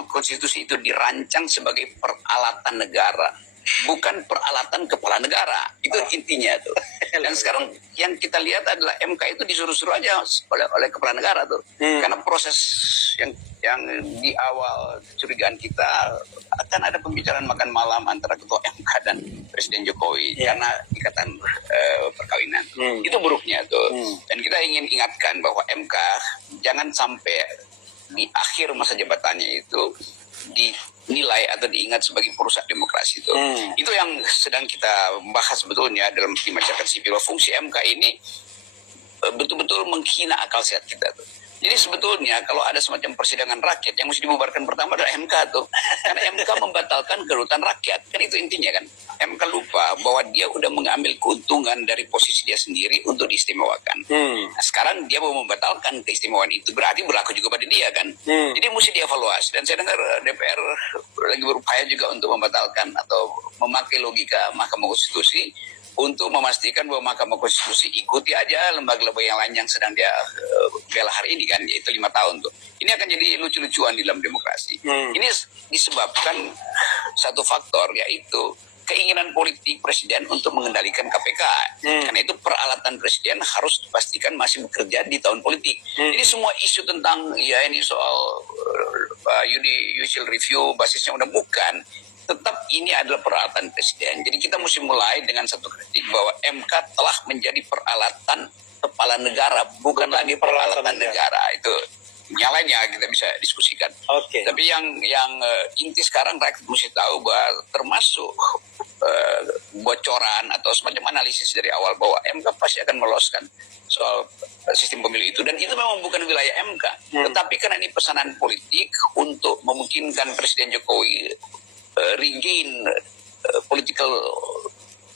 Mahkamah Konstitusi itu dirancang sebagai peralatan negara, bukan peralatan kepala negara. Itu intinya tuh. Dan sekarang yang kita lihat adalah MK itu disuruh-suruh aja oleh kepala negara tuh. Karena proses yang di awal curigaan kita akan ada pembicaraan makan malam antara ketua MK dan Presiden Jokowi karena ikatan perkawinan. Itu buruknya tuh. Dan kita ingin ingatkan bahwa MK jangan sampai di akhir masa jabatannya itu dinilai atau diingat sebagai perusak demokrasi itu. Itu yang sedang kita bahas sebetulnya dalam di masyarakat sipil. Fungsi MK ini betul-betul menghina akal sehat kita tuh. Jadi sebetulnya kalau ada semacam persidangan rakyat yang mesti dibubarkan pertama adalah MK tuh. Karena MK membatalkan kedaulatan rakyat. Kan itu intinya kan. MK lupa bahwa dia udah mengambil keuntungan dari posisi dia sendiri untuk diistimewakan. Nah, sekarang dia mau membatalkan keistimewaan itu. Berarti berlaku juga pada dia kan. Jadi mesti dievaluasi. Dan saya dengar DPR lagi berupaya juga untuk membatalkan atau memakai logika Mahkamah Konstitusi untuk memastikan bahwa Mahkamah Konstitusi ikuti aja lembaga-lembaga yang lain yang sedang dia bela hari ini kan, yaitu 5 tahun tuh. Ini akan jadi lucu-lucuan di dalam demokrasi. Ini disebabkan satu faktor, yaitu keinginan politik presiden untuk mengendalikan KPK. Karena itu peralatan presiden harus dipastikan masih bekerja di tahun politik. Jadi semua isu tentang ya ini soal judicial review basisnya udah bukan. Tetap ini adalah peralatan presiden. Jadi kita mesti mulai dengan satu kritik bahwa MK telah menjadi peralatan kepala negara, bukan lagi peralatan negara. Itu yang lainnya kita bisa diskusikan. Tapi yang inti sekarang rakyat mesti tahu bahwa termasuk bocoran atau semacam analisis dari awal bahwa MK pasti akan meloloskan soal sistem pemilu itu, dan itu memang bukan wilayah MK. Tetapi karena ini pesanan politik untuk memungkinkan Presiden Jokowi regain political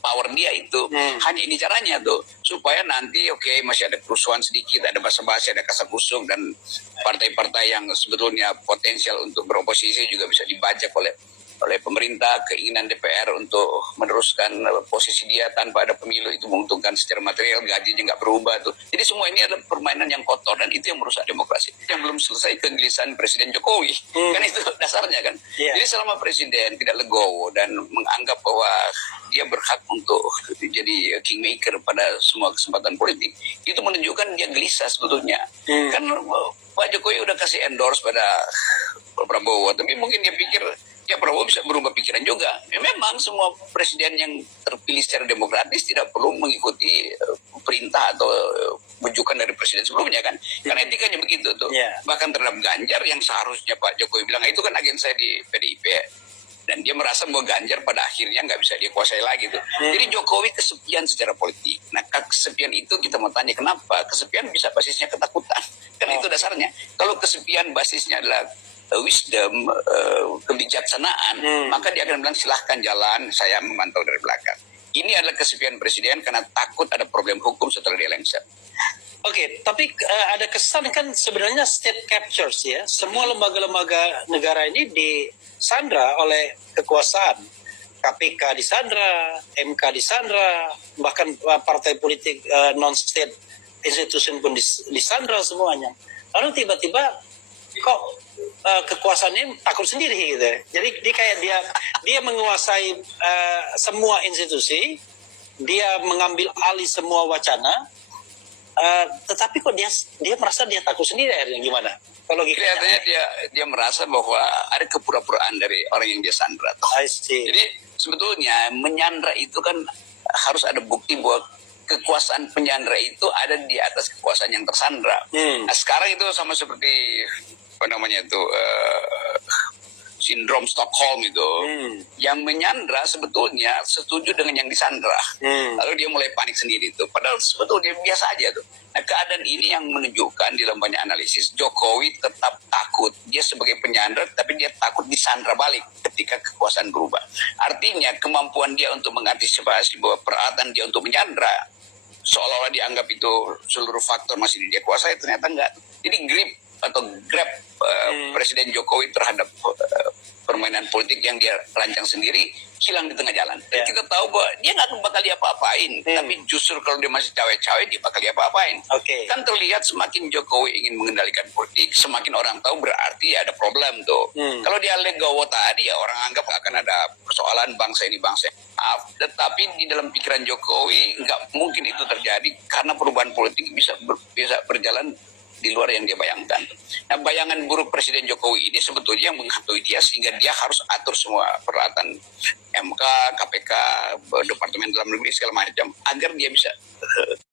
power dia itu, hanya ini caranya tuh, supaya nanti masih ada kerusuhan sedikit, ada basa-basi, ada kasak-kusuk, dan partai-partai yang sebetulnya potensial untuk beroposisi juga bisa dibajak oleh pemerintah. Keinginan DPR untuk meneruskan posisi dia tanpa ada pemilu itu menguntungkan secara material, gajinya nggak berubah tuh. Jadi semua ini adalah permainan yang kotor, dan itu yang merusak demokrasi. Yang belum selesai kegelisahan Presiden Jokowi, kan itu dasarnya kan. Jadi selama Presiden tidak legowo dan menganggap bahwa dia berhak untuk jadi kingmaker pada semua kesempatan politik, itu menunjukkan dia gelisah sebetulnya. Kan Pak Jokowi udah kasih endorse pada Prabowo, tapi mungkin dia pikir ya Prabowo bisa berubah pikiran juga. Ya, memang semua presiden yang terpilih secara demokratis tidak perlu mengikuti perintah atau bujukan dari presiden sebelumnya kan. Karena etikanya begitu tuh. Bahkan terhadap Ganjar yang seharusnya Pak Jokowi bilang itu kan agen saya di PDIP. Dan dia merasa bahwa Ganjar pada akhirnya nggak bisa dia kuasai lagi tuh. Jadi Jokowi kesepian secara politik. Nah, kesepian itu kita mau tanya kenapa? Kesepian bisa basisnya ketakutan. Karena itu dasarnya. Kalau kesepian basisnya adalah wisdom, kebijaksanaan, maka dia akan bilang silahkan jalan, saya memantau dari belakang. Ini adalah kesepian presiden karena takut ada problem hukum setelah dia lengser. Tapi ada kesan kan sebenarnya state captures ya. Semua lembaga-lembaga negara ini disandra oleh kekuasaan. KPK disandra, MK disandra, bahkan partai politik non-state institution pun disandra semuanya. Lalu tiba-tiba kok kekuasaannya takut sendiri gitu. Jadi dia menguasai semua institusi, dia mengambil alih semua wacana. Tetapi kok dia merasa dia takut sendiri, akhirnya gimana? Kalau kelihatannya dia merasa bahwa ada kepura-puraan dari orang yang dia sandra. Jadi sebetulnya menyandra itu kan harus ada bukti bahwa kekuasaan penyandra itu ada di atas kekuasaan yang tersandra. Nah, sekarang itu sama seperti sindrom Stockholm itu, yang menyandra sebetulnya setuju dengan yang disandra, lalu dia mulai panik sendiri itu. Padahal sebetulnya biasa aja tuh. Nah, keadaan ini yang menunjukkan di dalam banyak analisis Jokowi tetap takut. Dia sebagai penyandra, tapi dia takut disandra balik ketika kekuasaan berubah. Artinya kemampuan dia untuk mengantisipasi bahwa peralatan dia untuk menyandra seolah-olah dianggap itu seluruh faktor masih dia kuasai, ternyata enggak. Jadi grip atau grab Presiden Jokowi terhadap permainan politik yang dia rancang sendiri hilang di tengah jalan. Dan kita tahu bahwa dia nggak bakal diapa-apain, tapi justru kalau dia masih cawe-cawe dia bakal diapa-apain. Kan terlihat semakin Jokowi ingin mengendalikan politik, semakin orang tahu berarti ada problem tuh. Kalau dia legowo tadi ya orang anggap akan ada persoalan bangsa ini bangsa. Maaf, tetapi di dalam pikiran Jokowi nggak mungkin itu terjadi karena perubahan politik bisa berjalan di luar yang dia bayangkan. Nah, bayangan buruk Presiden Jokowi ini sebetulnya yang menghantui dia sehingga dia harus atur semua peralatan MK, KPK, Departemen Dalam Negeri segala macam agar dia bisa